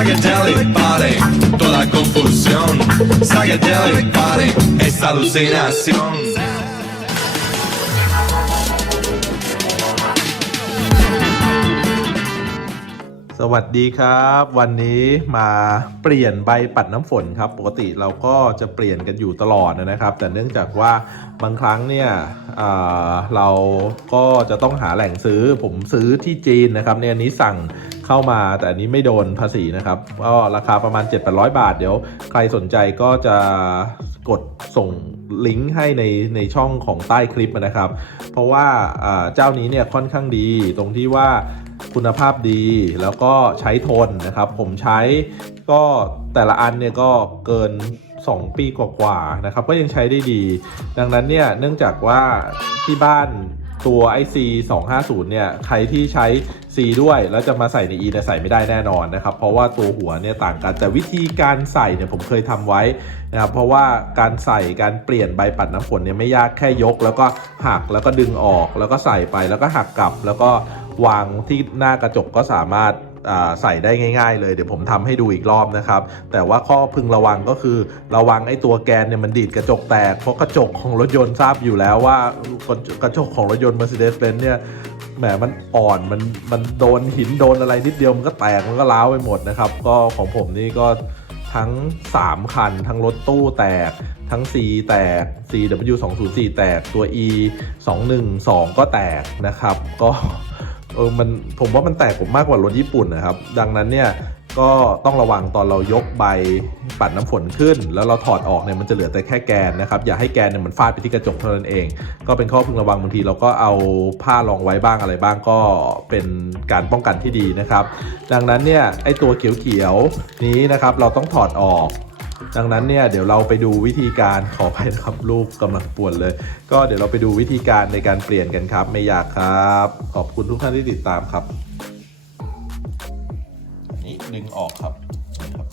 Psychedelic body, toda confusión. Psychedelic body, esta alucinación. สวัสดีครับ วันนี้มาเปลี่ยนใบปัดน้ำฝนครับ ปกติเราก็จะเปลี่ยนกันอยู่ตลอดนะครับ แต่เนื่องจากว่าบางครั้งเนี่ยอ่าเราก็จะต้องหาแหล่งซื้อ ผมซื้อที่จีนนะครับเนี่ยอันนี้สั่งเข้ามาแต่อันนี้ไม่โดนภาษีนะครับก็ราคาประมาณ 700 บาท เดี๋ยวใครสนใจก็จะกดส่งลิงก์ให้ในในช่องของใต้คลิปนะครับ เพราะว่าอ่าเจ้านี้เนี่ยค่อนข้างดีตรงที่ว่า คุณภาพดีแล้วก็ใช้ทนนะครับ ผมใช้ก็แต่ละอันเนี่ยก็เกิน 2 ปีกว่าๆนะครับ ก็ยังใช้ได้ดี ดังนั้นเนี่ยเนื่องจากว่าที่บ้านตัว IC 250 เนี่ย ใครที่ใช้ C ด้วย แล้วจะมาใส่ใน E เนี่ยใส่ไม่ได้แน่นอนนะครับ เพราะว่าตัวหัวเนี่ยต่างกัน แต่วิธีการใส่เนี่ยผมเคยทำไว้นะครับ เพราะว่าการใส่การเปลี่ยนใบปัดน้ำฝนเนี่ยไม่ยากแค่ยก แล้วก็หักแล้วก็ดึงออก แล้วก็ใส่ไปแล้วก็หักกลับแล้วก็ วางที่หน้ากระจกก็สามารถใส่ได้ง่าย ๆ เลยเดี๋ยวผมทำให้ดูอีกรอบนะครับ แต่ว่าข้อพึงระวังก็คือระวังไอ้ตัวแกนเนี่ยมันดีดกระจกแตก เพราะกระจกของรถยนต์ทราบอยู่แล้วว่ากระจกของรถยนต์ Mercedes-Benz เนี่ยแหมมันอ่อนมันมันโดนหินโดนอะไรนิดเดียวมันก็แตกมันก็ร้าวไปหมดนะครับ ก็ของผมนี่ก็ทั้ง 3 คัน ทั้งรถตู้แตก ทั้ง C แตก CW 2 0 4 แตกตัว E 2 1 2 ก็แตกนะครับ ก็ เออมันผมว่ามันแตกผมมากกว่ารถญี่ปุ่นนะครับ ดังนั้นเนี่ยก็ต้องระวังตอนเรายกใบปัดน้ำฝนขึ้น แล้วเราถอดออกเนี่ยมันจะเหลือแต่แค่แกนนะครับ อย่าให้แกนเนี่ยมันฟาดไปที่กระจกเท่านั้นเอง ก็เป็นข้อพึงระวังบางทีเราก็เอาผ้ารองไว้บ้างอะไรบ้างก็เป็นการป้องกันที่ดีนะครับ ดังนั้นเนี่ยไอตัวเขียวๆนี้นะครับเราต้องถอดออก ดังนั้นเนี่ยเดี๋ยวเราไปดูวิธีการขอไปนะครับลูกกำลังปวดเลย ก็เดี๋ยวเราไปดูวิธีการในการเปลี่ยนกันครับ ไม่อยากครับ ขอบคุณทุกท่านที่ติดตามครับอันนี้ดึงออกครับนี่ครับ